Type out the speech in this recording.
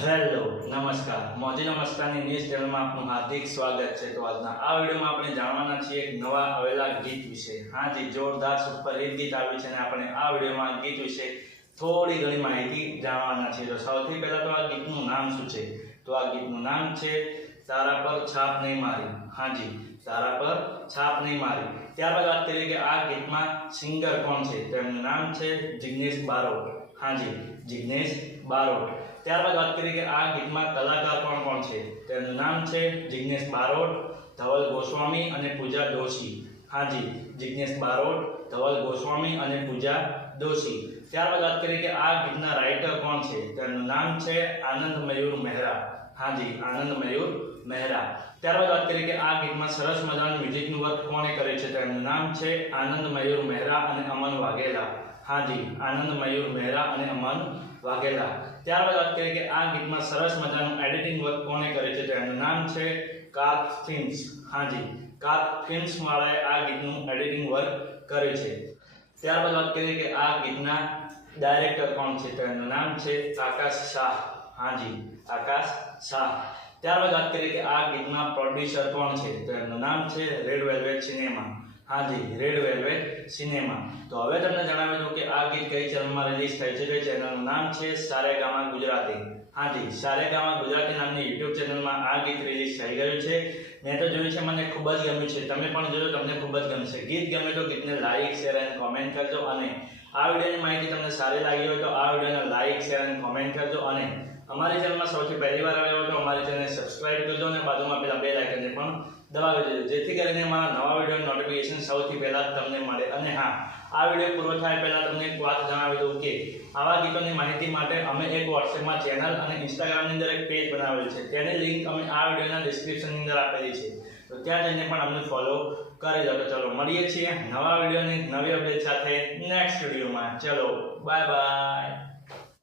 Hello નમસ્કાર મોજી નમસ્કારની news ચેનલમાં આપનું હાર્દિક સ્વાગત છે। તો આજના આ વિડીયોમાં આપણે જાણવાના છીએ એક નવા આવેલા ગીત વિશે। હાજી, જોરદાર સુપર હિટ ગીત આવ્યું છે અને આપણે આ વિડીયોમાં ગીત વિશે થોડી ઘણી માહિતી જાણવાના છીએ। તો સૌથી પહેલા તો આ ગીતનું નામ શું છે? તો આ ગીતનું નામ છે તારા પર છાપ નહીં મારી। હાજી, તારા પર છાપ નહીં મારી। ત્યારબાદ વાત કરીએ કે આ ગીતમાં સિંગર કોણ છે? તો એમનું નામ છે જિગ્નેશ બારોટ। હાજી, જિગ્નેશ બારોટ। ત્યારબાદ વાત કરીએ કે આ ગીતમાં કલાકાર કોણ છે? તો એમનું નામ છે જિગ્નેશ બારોટ, ધવલ ગોસ્વામી અને પૂજા દોશી। હાજી, જિગ્નેશ બારોટ, ધવલ ગોસ્વામી અને પૂજા દોશી। ત્યારબાદ વાત કરીએ કે આ ગીતના રાઇટર કોણ છે? તો એમનું નામ છે આનંદ મયુર મહેરા। હાજી, આનંદ મયુર મહેરા। ત્યારબાદ વાત કરીએ કે આ ગીતમાં સરસ મજાનું મ્યુઝિકનું વર્ક કોણે કર્યું છે? તો એમનું નામ છે આનંદ મયુર મહેરા અને અમન વાઘેલા। હાજી, આનંદ મયુર મહેરા અને અમન વાઘેલા। ત્યારબાદ વાત કરીએ કે આ ગીતમાં સરસ મજાનું એડિટિંગ વર્ક કોણે કર્યું છે? તો એનું નામ છે કાર્ક ફિલ્મ્સ। હાજી, કાર્ક ફિલ્મ્સ વાળાએ આ ગીતનું એડિટિંગ વર્ક કર્યું છે। ત્યારબાદ વાત કરીએ કે આ ગીતના ડાયરેક્ટર કોણ છે? તો એનું નામ છે આકાશ શાહ। હાજી, આકાશ શાહ। ત્યારબાદ વાત કરીએ કે આ ગીતના પ્રોડ્યુસર કોણ છે? તો એનું નામ છે રેડ વેલ્વેટ સિનેમા। હાજી, રેડ વેલ્વેટ સિનેમા। તો હવે તમને જણાવી દઉં કે આ ગીત કઈ ચેનલમાં રિલીઝ થઈ છે? તે ચેનલનું નામ છે સારેગામા ગુજરાતી। હાજી, સારેગામા ગુજરાતી નામની યુટ્યુબ ચેનલમાં આ ગીત રિલીઝ થઈ ગયું છે। મેં તો જોયું છે, મને ખૂબ જ ગમ્યું છે। તમે પણ જોજો, તમને ખૂબ જ ગમશે। ગીત ગમે તો ગીતને લાઈક, શેર અને કોમેન્ટ કરજો અને આ વિડીયોની માહિતી તમને સારી લાગી હોય તો આ વિડીયોને લાઈક, શેર અને કોમેન્ટ કરજો અને અમારી ચેનલમાં સૌથી પહેલી વાર આવ્યા હોય તો અમારી ચેનલને સબસ્ક્રાઇબ કરજો અને બાજુમાં પેલા બેલ આઇકનને પણ દબાવી દેજો, જેથી કરીને મારા નવા વિડીયોની નોટિફિકેશન સૌથી પહેલા તમને મળે। અને હા, આ વિડીયો પૂરો થાય પહેલા તમને એક વાત જણાવી દઉં કે આવા ગીતોની માહિતી માટે અમે એક વોટ્સએપમાં ચેનલ અને ઇન્સ્ટાગ્રામની અંદર એક પેજ બનાવેલ છે। તેની લિંક અમે આ વિડીયોના ડિસ્ક્રિપ્શનની અંદર આપેલી છે, તો ત્યાં જઈને પણ અમને ફોલો કરી દો। તો ચલો મળીએ છીએ નવા વિડીયોની નવી અપડેટ સાથે નેક્સ્ટ વિડીયોમાં। ચલો બાય બાય।